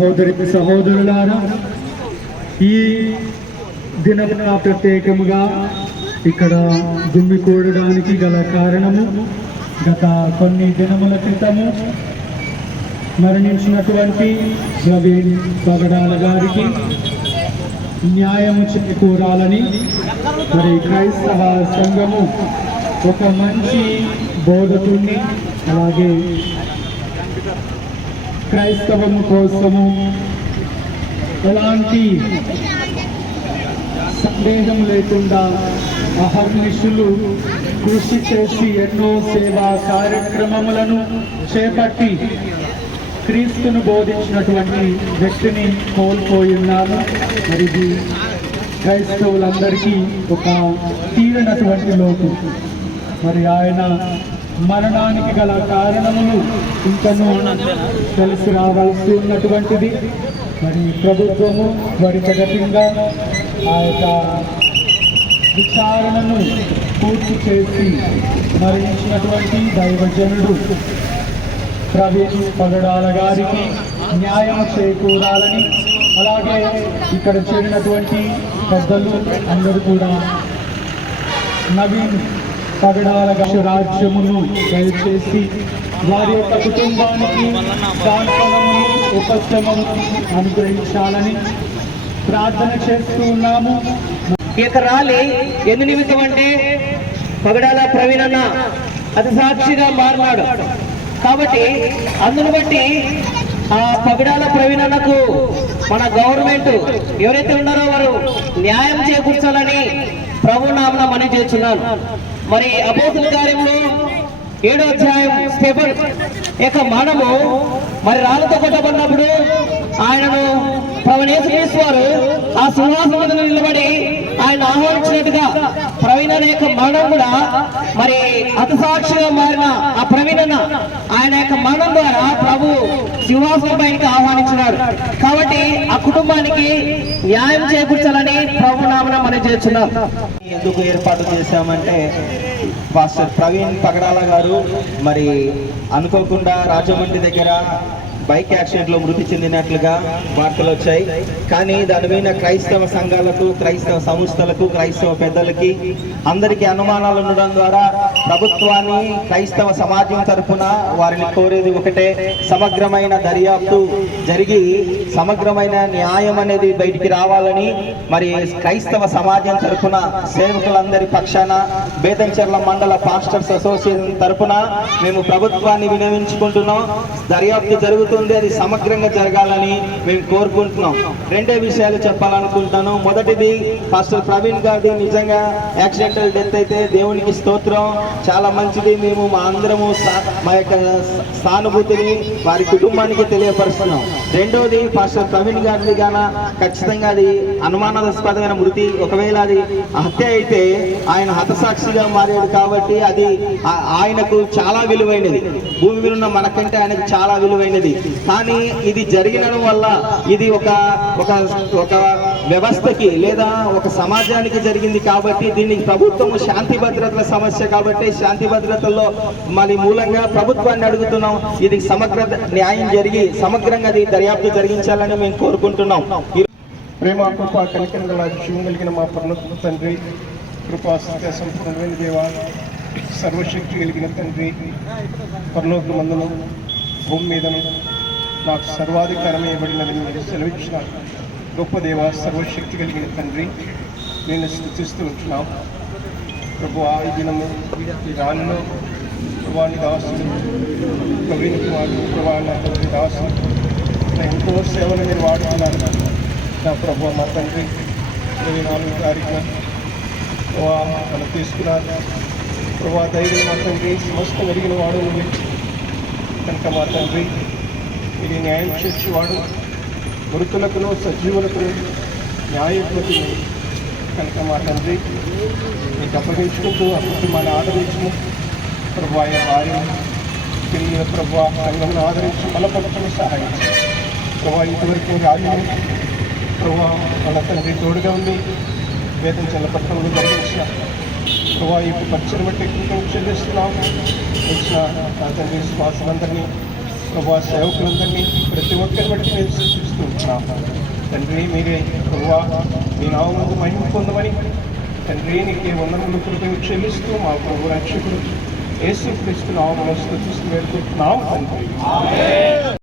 సహోదరికి సహోదరులారా ఈ దినమున ప్రత్యేకముగా ఇక్కడ గుమ్మి కూడడానికి గల కారణము గత కొన్ని దినముల క్రితము మరణించినటువంటి ప్రవీణ్ పగడాల గారికి న్యాయము చేకూరాలని మరి క్రైస్తవ సంఘము ఒక మంచి బోధకుణ్ణి అలాగే క్రైస్తవం కోసము ఎలాంటి సందేహం లేకుండా అహర్నిషులు కృషి చేసి ఎన్నో సేవా కార్యక్రమములను చేపట్టి క్రీస్తును బోధించినటువంటి వ్యక్తిని కోల్పోయి ఉన్నారు. మరి క్రైస్తవులందరికీ ఒక తీరనటువంటి లోటు. మరి ఆయన మరణానికి గల కారణములు ఇంకను తెలిసి రావాల్సి ఉన్నటువంటిది. మరి ప్రభుత్వము త్వరితగతంగా ఆ యొక్క విచారణను పూర్తి చేసి మరణించినటువంటి దైవజనుడు ప్రవీణ్ పగడాల గారికి న్యాయం చేకూరాలని అలాగే ఇక్కడ చేరినటువంటి పెద్దలు అందరూ కూడా నవీన్ పగడాల రాజ్యమును దయచేసి వారి యొక్క కుటుంబానికి సాంత్వనమును ఉపశమను అనుగ్రహించాలని ప్రార్థన చేస్తూ ఉన్నాము. ఇక రాలి ఎందు నిమిత్తం అంటే పగడాల ప్రవీణ్ అన్న అతి సాక్షిగా మారినాడు. కాబట్టి అందును బట్టి ఆ పగడాల ప్రవీణ్ అన్నకు మన గవర్నమెంట్ ఎవరైతే ఉన్నారో వారు న్యాయం చేకూర్చాలని ప్రభు నామన మనీ చేస్తున్నాను. మరి అపోతుల కార్యంలో ఏడో అధ్యాయం స్టెఫన్. యొక్క మనము మరి రాళ్ళతో కొట్టబడినప్పుడు ఆయనను ప్రవణేశ్వరేశ్వ వారు ఆ సింహాసనం నిలబడి ఆయన ఆహ్వానించినట్టుగా ప్రవీణ యొక్క మరణం కూడా మరి అతసాక్షిగా మారిన ఆ ప్రవీణన్న ఆయన యొక్క మరణం ద్వారా ప్రభు సింహాసనం పైకి ఆహ్వానించినాడు. కాబట్టి ఆ కుటుంబానికి న్యాయం చేకూర్చాలని ప్రభు నామన మనం చేస్తున్నాం. ఎందుకు ఏర్పాటు చేశామంటే పాస్టర్ ప్రవీణ్ పగడాల గారు మరి అనుకోకుండా రాజమండ్రి దగ్గర బైక్ యాక్సిడెంట్లో మృతి చెందినట్లుగా వార్తలు వచ్చాయి. కానీ దాని మీద క్రైస్తవ సంఘాలకు క్రైస్తవ సంస్థలకు క్రైస్తవ పెద్దలకి అందరికీ అనుమానాలు ఉండడం ద్వారా ప్రభుత్వాన్ని క్రైస్తవ సమాజం తరఫున వారిని కోరేది ఒకటే సమగ్రమైన దర్యాప్తు జరిగి సమగ్రమైన న్యాయం అనేది బయటికి రావాలని మరి క్రైస్తవ సమాజం తరఫున సేవకులందరి పక్షాన బేదంచెర్ల మండల పాస్టర్స్ అసోసియేషన్ తరఫున మేము ప్రభుత్వాన్ని వినియోగించుకుంటున్నాం దర్యాప్తు జరుగుతుంది అది సమగ్రంగా జరగాలని మేము కోరుకుంటున్నాం. రెండే విషయాలు చెప్పాలనుకుంటాను. మొదటిది ఫస్ట్ ప్రవీణ్ గారి నిజంగా యాక్సిడెంటల్ డెత్ అయితే దేవునికి స్తోత్రం. చాలా మంచిది. మేము మా అందరము మా యొక్క సానుభూతిని వారి కుటుంబానికి తెలియపరుస్తున్నాం. రెండోది ఫస్ట్ ప్రవీణ్ గారిది గాన ఖచ్చితంగా అది అనుమానాస్పదమైన మృతి. ఒకవేళ అది హత్య అయితే ఆయన హతసాక్షిగా మారాడు కాబట్టి అది ఆయనకు చాలా విలువైనది. భూమి మీద ఉన్న మనకంటే ఆయనకు చాలా విలువైనది. కానీ ఇది జరిగిన వల్ల ఇది ఒక ఒక ఒక వ్యవస్థకి లేదా ఒక సమాజానికి జరిగింది కాబట్టి దీనికి ప్రభుత్వం శాంతి భద్రతల సమస్య కాబట్టి శాంతి భద్రతల్లో మరి మూలంగా ప్రభుత్వాన్ని అడుగుతున్నాం. ఇది సమగ్ర న్యాయం జరిగి సమగ్రంగా అది దర్యాప్తు జరిగించాలని మేము కోరుకుంటున్నాం. ప్రేమ కృప కనికరగల కలిగిన మా పరలోక తండ్రి కృపా సత్య సంపూర్ణమైన దేవ సర్వశక్తి కలిగిన తండ్రి పరలోక మందును భూమి మీదను నాకు సర్వాధికారం ఇవ్వబడినది మీరు సెలవిచ్చిన గొప్ప దేవ సర్వశక్తి కలిగిన తండ్రి నేను స్థుతిస్తూ ఉంటున్నాం. ప్రభు ఆ దినము ఈ రాళ్ళలో ప్రభాని దాసులు ప్రవీణ్ కుమార్ ప్రభాని దాసులు ఎంతో సేవలు మీరు వాడుతున్నారు. నా ప్రభు మా తండ్రి ఇరవై నాలుగు తారీఖున మనం తీసుకున్నారు. ప్రభా ధైర్యం మా తండ్రి సమస్త కలిగిన వాడు కనుక మా తండ్రి ఇది న్యాయం చేసేవాడు. మృతులకును సజీవులకు న్యాయపతి కనుక మా తండ్రి నీకు అప్పగించుకుంటూ ఆ కుటుంబాన్ని ఆదరించము. ప్రభు ఆయన భార్య పిల్లల ప్రభు సంఘంలో ఆదరించి బలపడటం సహాయం చేయి. ప్రభా ఇంతవరకు రాజు ప్రభు మన తండ్రి తోడుగా ఉంది వేదం చల్లపట్నంలో జరిగించిన ప్రభా ఈ పరిచయం బట్టి కృతజ్ఞతలు చెల్లిస్తున్నాం ఇచ్చిన నా తండ్రి శ్వాసలందరినీ ప్రభా సేవకులందరినీ ప్రతి ఒక్కరిని బట్టి మేము సృష్టిస్తూ ఉంటున్నాం. తండ్రి మీరే ప్రభా మీ నామందు మహిమ పొందమని తండ్రి నీకే వందరములు కృతజ్ఞతలు చెల్లిస్తూ మా ప్రభు రక్షకుడు యేసు క్రీస్తు నామను స్థుతిస్తూ వేడుకుంటున్నాం తండ్రి.